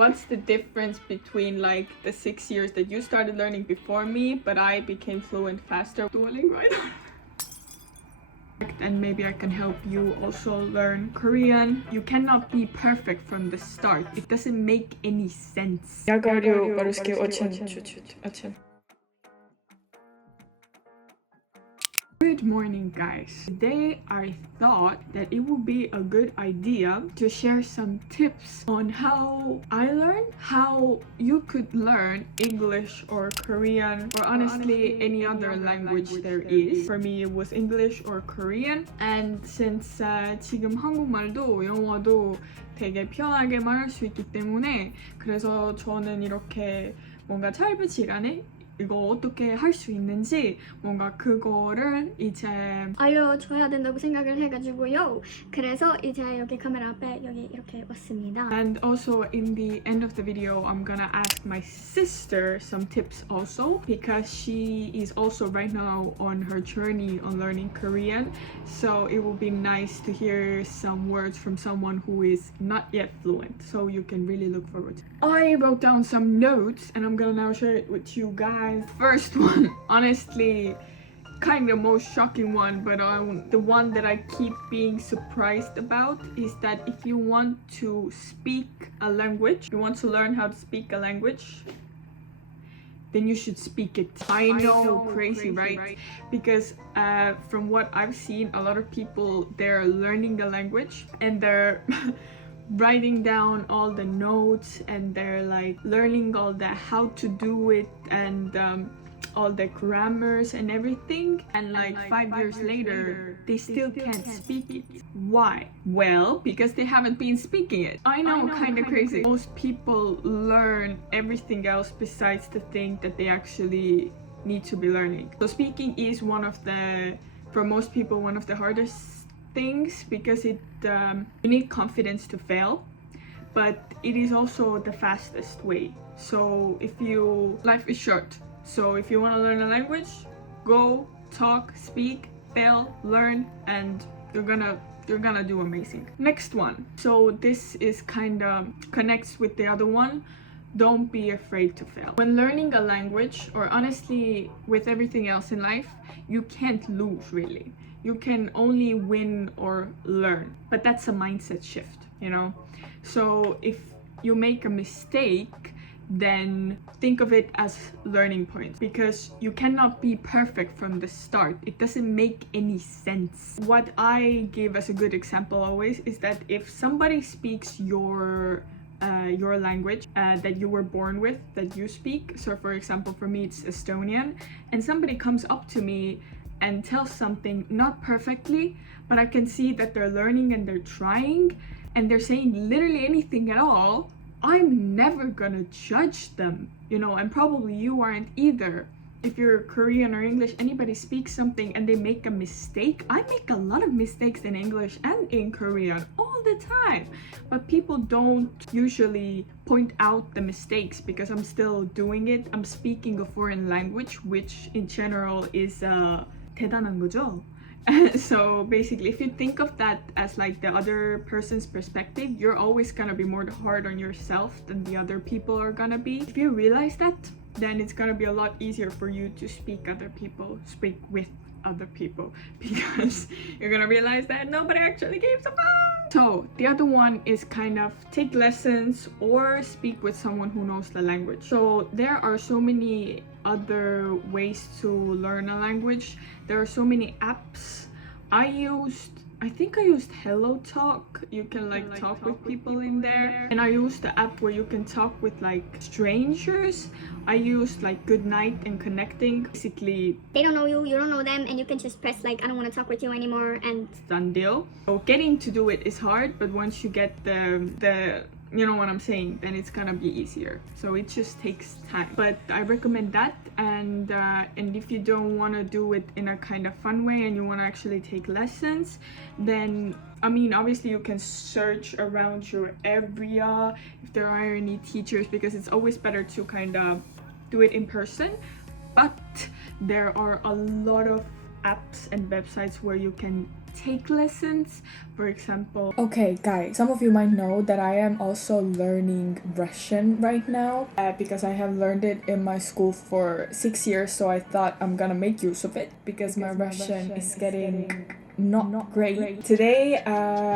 what's the difference between like the 6 years that you started learning before me, but I became fluent faster? Duolingo, I don't know. And maybe I can help you also learn Korean. You cannot be perfect from the start. It doesn't make any sense. Я говорю по-русски очень чуть-чуть, очень. Good morning, guys. Today I thought that it would be a good idea to share some tips on how I learned, how you could learn English or Korean or honestly any other language there is. For me it was English or Korean, and since 지금 한국말도 영어도 되게 편하게 말할 수 있기 때문에 그래서 저는 이렇게 뭔가 짧은 시간에 이거 어떻게 할 수 있는지 뭔가 그거를 이제 알려줘야 된다고 생각을 해가지고요. 그래서 이제 여기 카메라 앞에 여기 이렇게 왔습니다. And also in the end of the video, I'm gonna ask my sister some tips also because she is also right now on her journey on learning Korean. So it will be nice to hear some words from someone who is not yet fluent. So you can really look forward to it. I wrote down some notes and I'm gonna now share it with you guys. First one, honestly, kind of most shocking one, but the one that I keep being surprised about is that if you want to speak a language, you want to learn how to speak a language, then you should speak it. I know, crazy, right? Because from what I've seen, a lot of people, they're learning the language and they're writing down all the notes and they're like learning all the how to do it and all the grammars and everything, and like 5 years later they still can't speak it. Why? Well, because they haven't been speaking it. I know, kind of crazy. Most people learn everything else besides the thing that they actually need to be learning. So speaking is one of the, for most people, one of the hardest things because it you need confidence to fail, but it is also the fastest way. So if you, life is short, so if you want to learn a language, go, talk, speak, fail, learn, and you're gonna do amazing. Next one, so this is kind of connects with the other one. Don't be afraid to fail. When learning a language, or honestly with everything else in life, you can't lose really. You can only win or learn, but that's a mindset shift, you know? So if you make a mistake, then think of it as learning points, because you cannot be perfect from the start. It doesn't make any sense. What I give as a good example always is that if somebody speaks your language that you were born with, that you speak, so for example for me it's Estonian, and somebody comes up to me and tells something not perfectly, but I can see that they're learning and they're trying and they're saying literally anything at all, I'm never gonna judge them, you know, and probably you aren't either. If you're Korean or English, anybody speaks something and they make a mistake. I make a lot of mistakes in English and in Korean all the time, but people don't usually point out the mistakes because I'm still doing it. I'm speaking a foreign language, which in general is 대단한 거죠. So basically, if you think of that as like the other person's perspective, you're always gonna be more hard on yourself than the other people are gonna be. If you realize that, then it's gonna be a lot easier for you to speak with other people, because you're gonna realize that nobody actually gives a fuck. So the other one is kind of take lessons or speak with someone who knows the language. So there are so many other ways to learn a language. There are so many apps. I think I used Hello Talk. You can like talk with people in there. And I used the app where you can talk with like strangers. I used like Good Night and Connecting. Basically, They don't know you, you don't know them, and you can just press like I don't want to talk with you anymore, and done deal. So getting to do it is hard, but once you get the you know what I'm saying, then it's gonna be easier. So it just takes time. But I recommend that, and if you don't want to do it in a kind of fun way and you want to actually take lessons, then I mean obviously you can search around your area if there are any teachers, because it's always better to kind of do it in person. But there are a lot of apps and websites where you can take lessons. For example, Okay, guys, some of you might know that I am also learning Russian right now because I have learned it in my school for 6 years, so I thought I'm gonna make use of it because my Russian is getting not great. Today,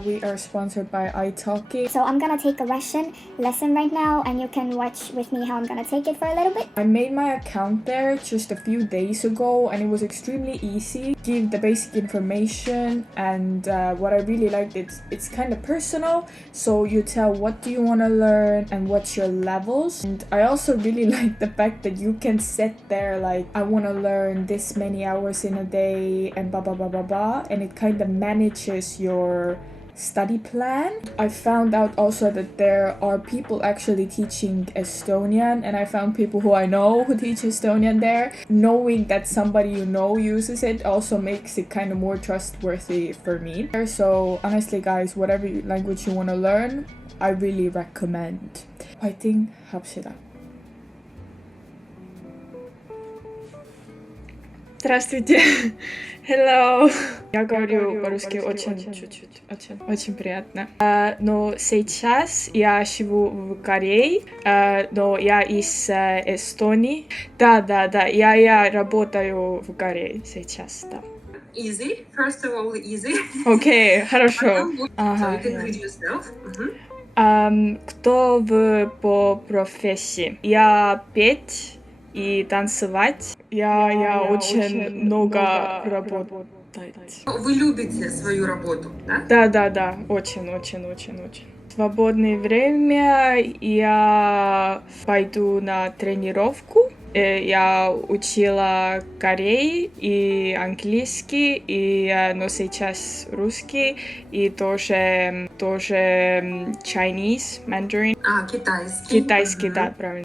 we are sponsored by italki. So I'm gonna take a Russian lesson right now, and you can watch with me how I'm gonna take it for a little bit. I made my account there just a few days ago and it was extremely easy. Give the basic information and what I really liked, it's kind of personal, so you tell what do you want to learn and what's your levels. And I also really like the fact that you can set there like I want to learn this many hours in a day and blah blah blah blah blah, and it kind of manages your study plan. I found out also that there are people actually teaching Estonian, and I found people who I know who teach Estonian there. Knowing that somebody you know uses it also makes it kind of more trustworthy for me. So honestly guys, whatever language you want to learn, I really recommend. 화이팅 합시다. Здравствуйте. Hello. Я говорю по-русски очень чуть-чуть. Очень приятно. Но сейчас я живу в Корее, но я из Эстонии. Да. Я работаю в Корее сейчас, да. Easy. First of all, easy. Окей, хорошо. So you can read yourself. Кто вы по профессии? Я петь и танцевать. Я очень много работаю. Вы любите свою работу, да? Да, очень. В свободное время я пойду на тренировку. Я учила корей и английский, но сейчас русский и тоже Chinese, Mandarin. Китайский. Китайский, да, правильно.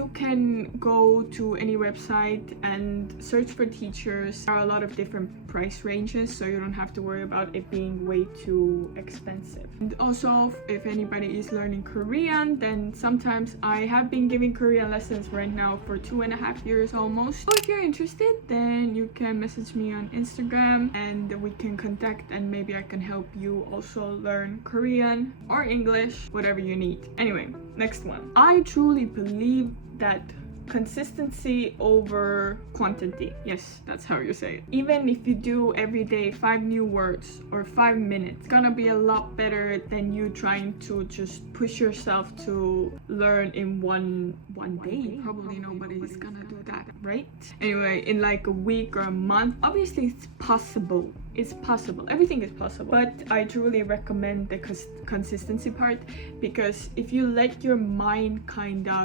you can go to any website and search for teachers. There are a lot of different price ranges, so you don't have to worry about it being way too expensive. And also, if anybody is learning Korean, then sometimes I have been giving Korean lessons right now for 2.5 years almost. So if you're interested, then you can message me on Instagram and we can contact, and maybe I can help you also learn Korean or English, whatever you need. Anyway, next one. I truly believe that consistency over quantity. Yes, that's how you say it. Even if you do every day 5 new words or 5 minutes, it's gonna be a lot better than you trying to just push yourself to learn in one day. Probably nobody is gonna do that, right? Anyway, in like a week or a month, obviously it's possible. It's possible. Everything is possible. But I truly recommend the consistency part, because if you let your mind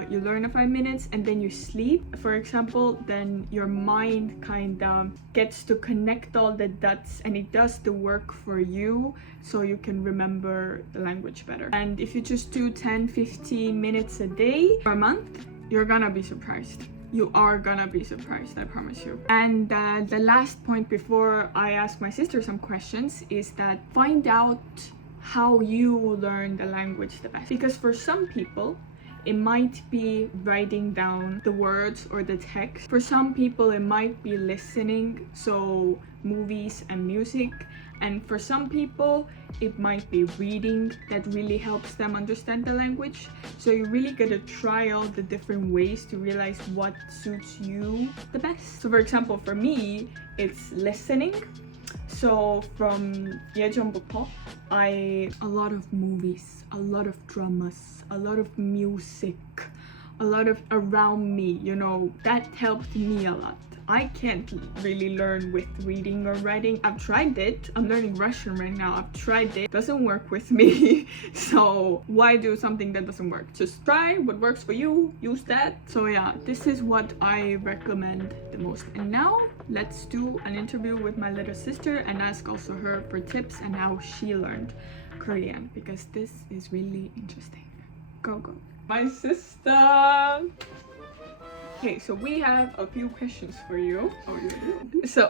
you learn in 5 minutes and then you sleep, for example, then your mind gets to connect all the dots and it does the work for you, so you can remember the language better. And if you just do 10-15 minutes a day for a month, you're gonna be surprised. You are gonna be surprised, I promise you. And the last point before I ask my sister some questions is that find out how you learn the language the best. Because for some people, it might be writing down the words or the text. For some people, it might be listening, so movies and music. And for some people, it might be reading that really helps them understand the language. So you really gotta try all the different ways to realize what suits you the best. So for example, for me, it's listening. So from 예전부터, a lot of movies, a lot of dramas, a lot of music, a lot of around me, that helped me a lot. I can't really learn with reading or writing. I've tried it. I'm learning Russian right now. I've tried it. Doesn't work with me. So why do something that doesn't work? Just try what works for you. Use that. So yeah, this is what I recommend the most. And now let's do an interview with my little sister and ask also her for tips and how she learned Korean, because this is really interesting. Go. My sister. Okay, so we have a few questions for you. So,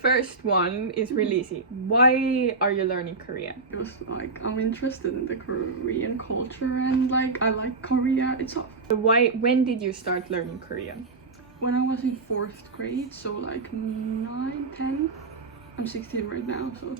first one is really easy. Why are you learning Korean? It was like, I'm interested in the Korean culture and I like Korea itself. When did you start learning Korean? when I was in 4th grade, so like 9, 10. I'm 16 right now, so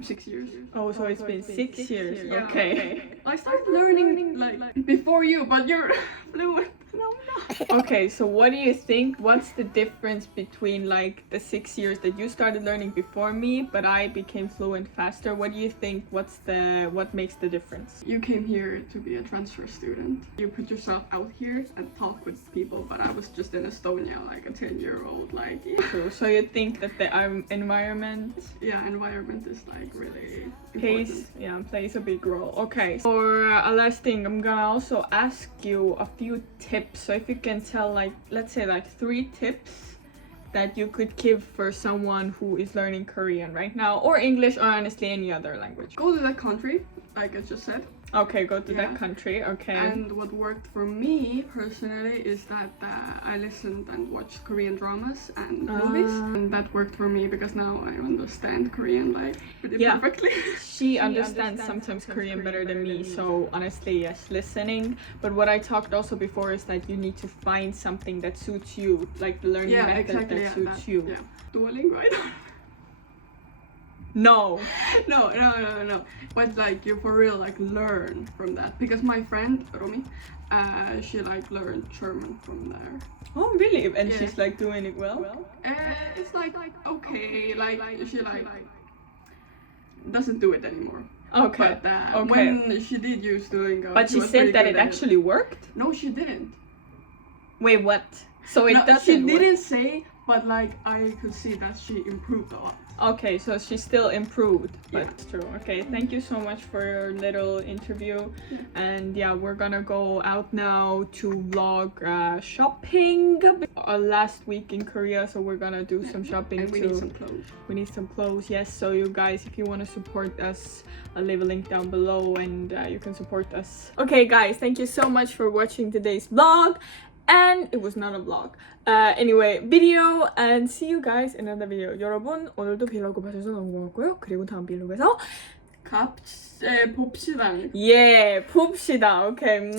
6 years. Oh, so it's been 6 years. Yeah. Okay. I started learning like before you, but you're fluent. No, I'm not. Okay, so what do you think? What's the difference between like the 6 years that you started learning before me, but I became fluent faster? What do you think? What makes the difference? You came here to be a transfer student. You put yourself out here and talk with people, but I was just in Estonia, like a 10-year-old, like yeah. True. So you think that the environment Environment is like really important. plays a big role. Okay, for a last thing, I'm gonna also ask you a few tips. So if you can tell, like, let's say like 3 tips that you could give for someone who is learning Korean right now, or English, or honestly any other language. Go to that country, like I just said. Okay, go to that country. Okay. And what worked for me personally is that I listened and watched Korean dramas and movies, and that worked for me because now I understand Korean like pretty perfectly. She understands sometimes Korean better than me, so honestly, yes, listening. But what I talked also before is that you need to find something that suits you, like the learning method that suits you. Yeah. Duolingo, I don't. No. But like you for real like learn from that, because my friend Romi, she like learned German from there. Oh really? And she's like doing it well? It's like okay, like she like doesn't do it anymore. Okay. But when she did use Duolingo, but she said that it actually worked? No, she didn't. Wait, what? So it doesn't she work? didn't say, but like I could see that she improved a lot. Okay, so she still improved, but it's true. Okay, thank you so much for your little interview. And yeah, we're gonna go out now to vlog shopping. Our last week in Korea, so we're gonna do some shopping and we too. need some clothes. We need some clothes, yes. So you guys, if you want to support us, I'll leave a link down below and you can support us. Okay guys, thank you so much for watching today's vlog. And it was not a vlog. Anyway, video, and see you guys in another video. 여러분, 오늘도 빌로그 봐주셔서 너무 고맙고요. 그리고 다음 빌로그에서 봅시다. 봅시다. 오케이.